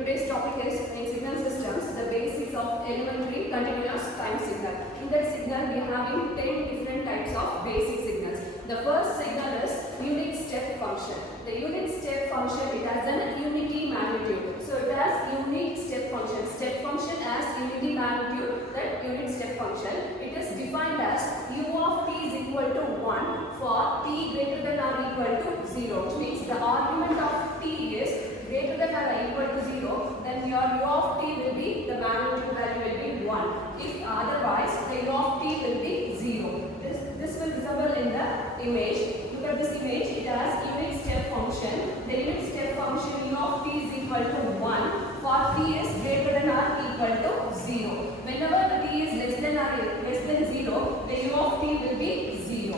Today's topic is in signal systems, the basics of elementary continuous time signal. In that signal, we are having 10 different types of basic signals. The first signal is unit step function. The unit step function, it has an unity magnitude. So it has unit step function. Step function as unity magnitude, that unit step function. It is defined as u of t is equal to 1 for t greater than or equal to 0. Which means the argument of t is greater than or equal to 0, then your u of t will be, the magnitude value will be 1. If otherwise, the u of t will be 0. This will resemble in the image. Look at this image, it has unit step function. The unit step function u of t is equal to 1 for t is greater than or equal to 0. Whenever the t is less than 0, the u of t will be 0.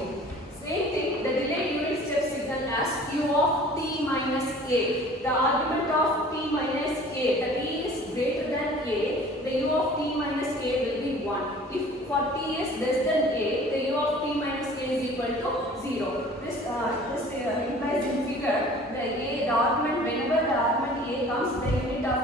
Same thing, the delayed unit step signal as u of t minus a. The argument of t minus a, the t is greater than a, the u of t minus a will be 1. If for t is less than a, the u of t minus a is equal to 0. This implies in figure the argument, whenever the argument a comes, the unit of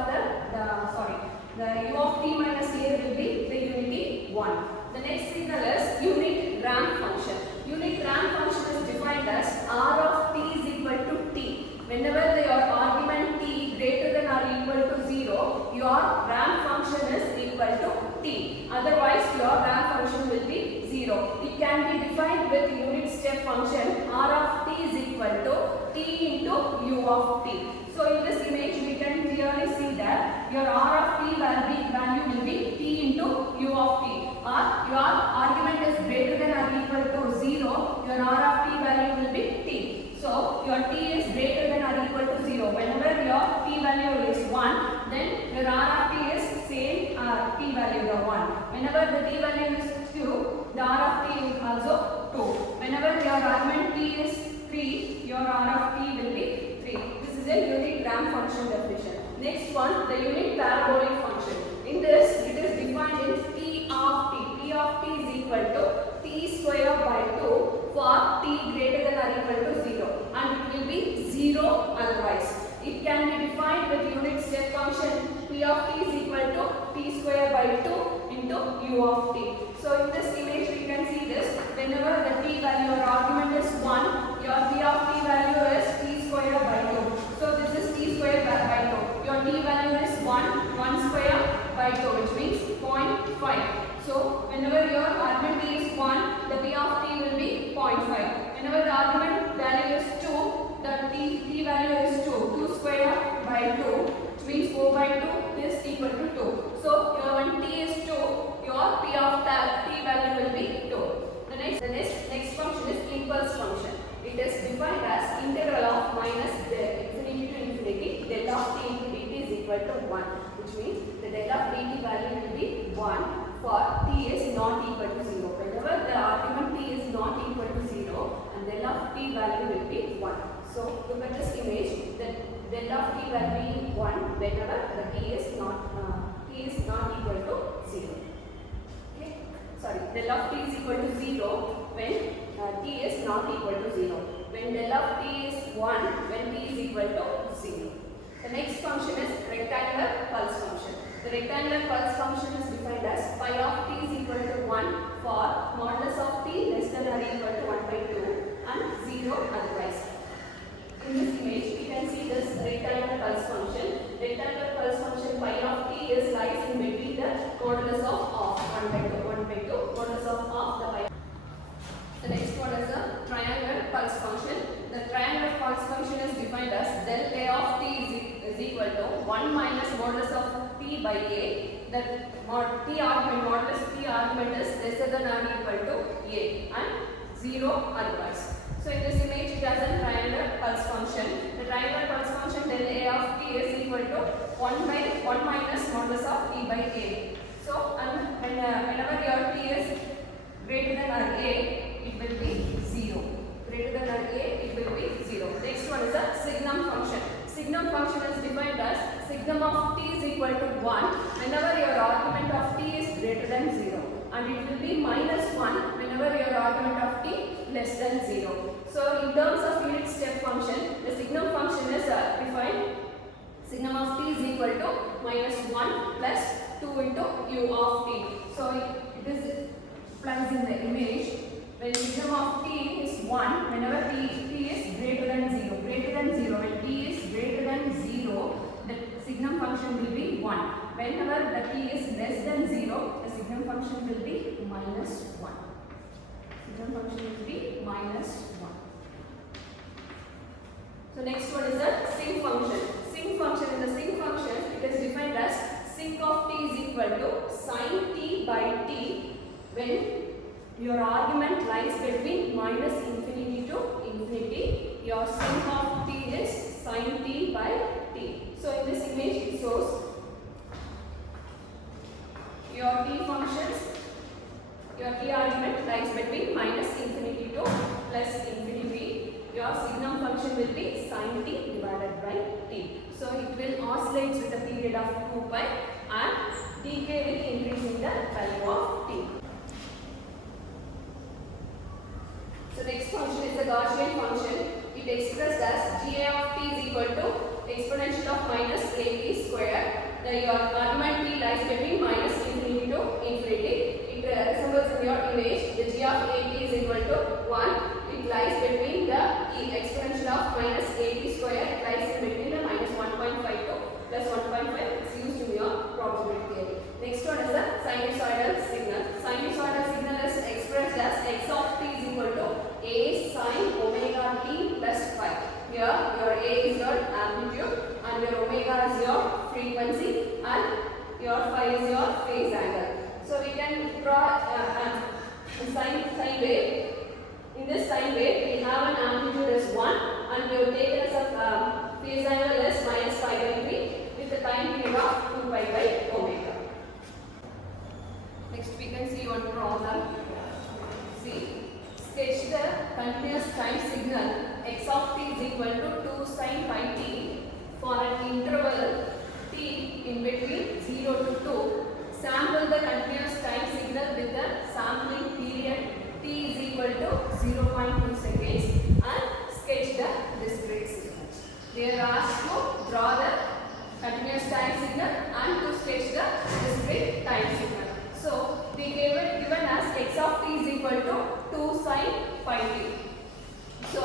the u of t minus a will be the unity 1. The next signal is unit ramp function. Unit ramp function is defined as r of t is equal to t. Whenever your argument t greater than or equal to 0, your ramp function is equal to t. Otherwise, your ramp function will be 0. It can be defined with unit step function r of t is equal to t into u of t. So, in this image, we can clearly see that your r of t value will be t into u of t. Or your argument is greater than or equal to 0, your r of t value will be t. So, your t is greater than or equal to 0. Whenever your t value is 1, then your r of t is same t value, the 1. Whenever the t value is 2, the r of t is also 2. Whenever your argument t is 3, your r of t will be 3. This is a unit ramp function definition. Next one, the unit parabolic function. In this, it is defined in t of t. T of t is equal to t square by 2 for t greater than or equal to 0, and it will be 0 otherwise. It can be defined with unit step function p of t is equal to t square by 2 into u of t. So in this image we can see this, whenever the t value or argument is 1, your p of t value is t square by 2. So this is t square by 2. Your t value is 1 square by 2, which means 0.5. So, whenever your argument t is 1, the p of t will be 0.5. Whenever the argument value is 2, the t value is 2 square by 2, which means 4 by 2 is equal to 2. So, when t is 2, your p of t value will be 2. The next function is impulse function. It is defined as integral of minus infinity to infinity del of t into dt is equal to 1, which means the del of dt value will be 1 for t is not equal to 0. Whenever the argument t is not equal to 0, and del of t value will be 1. So, look at this image, the del of t value be 1 whenever the t is not equal to 0. Okay? Sorry, del of t is equal to 0 when t is not equal to 0. When del of t is 1 when t is equal to 0. The next function is rectangular pulse function. The rectangular pulse function is defined as pi of t is equal to 1 for modulus of t less than or equal to 1 by 2 and 0 otherwise. In this image, we can see this rectangular pulse function. Rectangular pulse function pi of t is lies in between the modulus of 1 by 2, modulus of the pi. The next one is a triangular pulse function. The triangular pulse function is defined as del a of t is equal to 1 minus modulus of t by a. The modulus t argument is lesser than or equal to a and 0 otherwise. So in this image it has a triangular pulse function. The triangular pulse function del a of t is equal to 1 minus modulus of t by a. So whenever your t is greater than or a, it will be 0. Greater than or a, it will be 0. Next one is a signum function. Signum function is defined as signum of t is equal to 1 whenever your argument of t is greater than 0, and it will be minus 1 whenever your argument of t less than 0. So in terms of unit step function, the signum function is defined Signum of t is equal to minus 1 plus 2 into u of t. So it is applies in the image when signum of t is 1 whenever t is greater than 0. When t is greater than 0, the signum function will be 1. Whenever the t is less than 0, the signum function will be minus 1. Signum function will be minus 1. So next one is the sinc function. Sinc function, in the sinc function it is defined as sinc of t is equal to sin t by t when your argument lies between minus infinity to infinity. Your sinc of t is sin t by t. So in this image it shows your t functions, your t argument lies between minus infinity to plus infinity. Your signum function will be sin t divided by t. So it will oscillate with a period of 2 pi and decay with increasing the value of t. So next function is the Gaussian function. It expressed as ga of t is equal to exponential of minus at square. Your argument t lies between minus infinity to infinity. It resembles in your image. The g of at is equal to 1. It lies between the exponential of minus at square. It lies in between the minus 1.5 to plus 1.5. It's used in your probability theory. Next one is the sinusoidal signal. Sinusoidal signal is expressed as x of t is equal to a sin omega t plus phi. Here your a is your amplitude and your omega is your frequency and your phi is your phase angle. So we can draw sine wave. In this sine wave we have an amplitude as 1 and we have taken as a phase angle as minus pi by 3 with the time period of 2 pi by omega. Next we can see one problem. See, sketch the continuous time signal x of t is equal to 2 sin pi t for an interval t in between 0 to 2. Sample the continuous time signal with the sampling period t is equal to 0.2 seconds and sketch the discrete signal. They are asked to draw the continuous time signal and to sketch the discrete time signal. So they given as x of t is equal to 2 sin pi t. So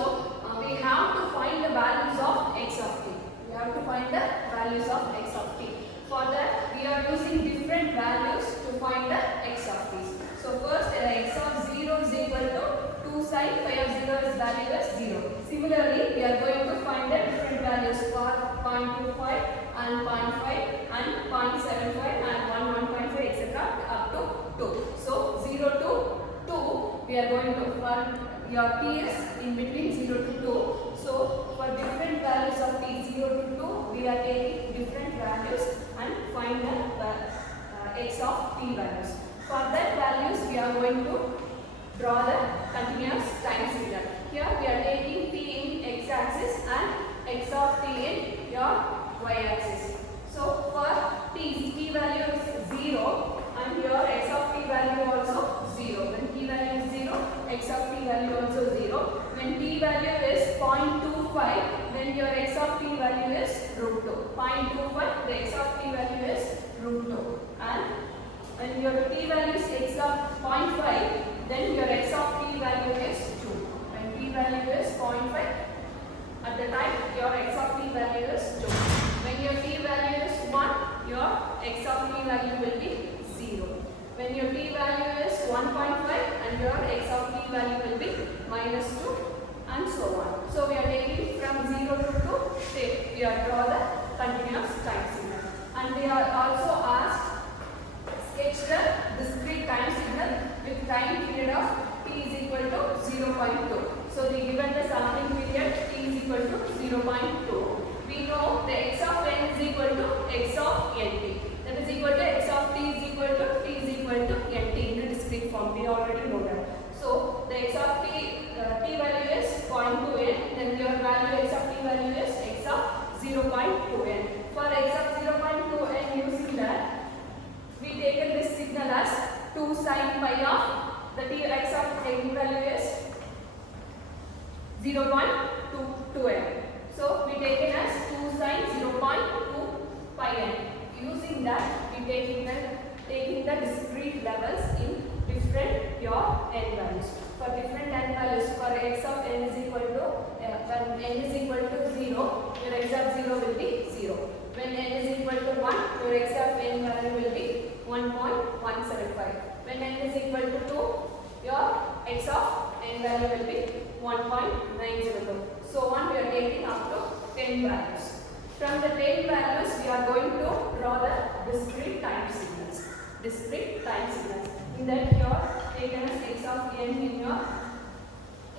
we have to find the values of x of t. We have to find the values of x of t. For that we are using different values to find the x of t. So first x of 0 is equal to 2 sin pi of 0 is value as 0. Similarly we are going to find the different values for 0.25 and 0.5 and 0.75 and 1.5 etc. up to 2. So 0 to 2 we are going to find your t is in between 0 to 2. So for different values of t 0 to 2 we are taking different values and find the x of t values. For that values we are going to draw the continuous time signal. Here we are taking t in x axis and x of t in your y axis. So for t value is 0 and your x of t value also 0. When t value is 0, x of t value also 0. When t value is 0.25, then your x of t value is root 2. 0.25, the x of t value is root 2. And when your t value is x of 0.5, then your x of t value is 2. When t value is 0.5, at the time your x of t value is 2. When your t value is 1, your x of t value will be 0. When your t value is 1.5 and your x of t value will be minus 2 and so on. So we are taking from 0 to 2, we are draw the continuous time signal. And they are also asked sketch the discrete time signal with time period of t is equal to 0.2. So they given the sampling period t is equal to 0.2. We know the x of n is equal to x of nt. That is equal to x of t is equal to nt in the discrete form. We already know that. So the x of t value is 0.2n. Then your value x of t value is x of 0.2n. For x of 0.2n using that we taken this signal as 2 sin pi of the t x of n value is 0.22n. So we taken as 2 sin 0.2 using that we taking the discrete levels in different your n values. For different n values, for x of n is equal to when n is equal to 0, your x of 0 will be 0. When n is equal to 1, your x of n value will be 1.175. When n is equal to 2, your x of n value will be 1.902. So on, we are taking up to 10 values. From the 10 values, we are going to draw the discrete time signals. Discrete time signals. In that, you are taken as x of n in your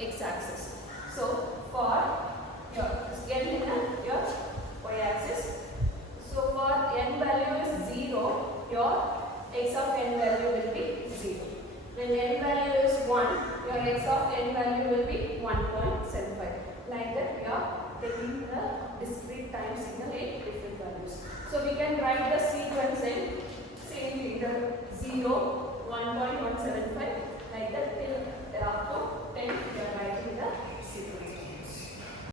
x-axis. So for your n in your y-axis. So for n value is 0, your x of n value will be 0. When n value is 1, your x of n value will be 1.75. Like that, we are taking the discrete time signal in different values. So we can write the sequence in